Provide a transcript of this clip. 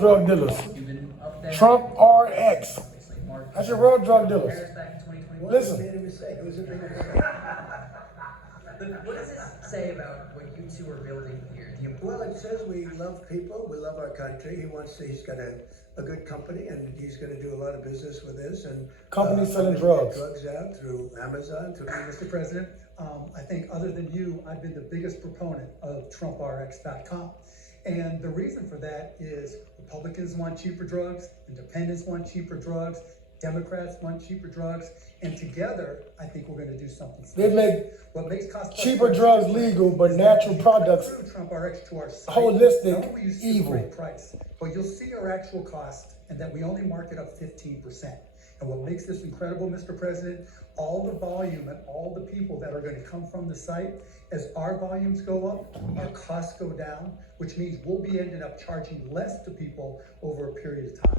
drug dealers. Trump RX. That's your real drug dealers. Listen. What does this say about what you two are building here? Well, it says we love people, we love our country. He's got a good company, and he's going to do a lot of business with this. And company selling drugs. Drugs out through Amazon. Mr. President, I think other than you, I've been the biggest proponent of TrumpRx.com. And the reason for that is Republicans want cheaper drugs, independents want cheaper drugs, Democrats want cheaper drugs, and together, I think we're going to do something. They make what makes cost cheaper drugs legal, but natural products Trump RX to our site, holistic not only you see evil. the great price, but you'll see our actual cost, and that we only mark it up 15%. And what makes this incredible, Mr. President, all the volume and all the people that are going to come from the site, as our volumes go up, our costs go down, which means we'll be ending up charging less to people over a period of time.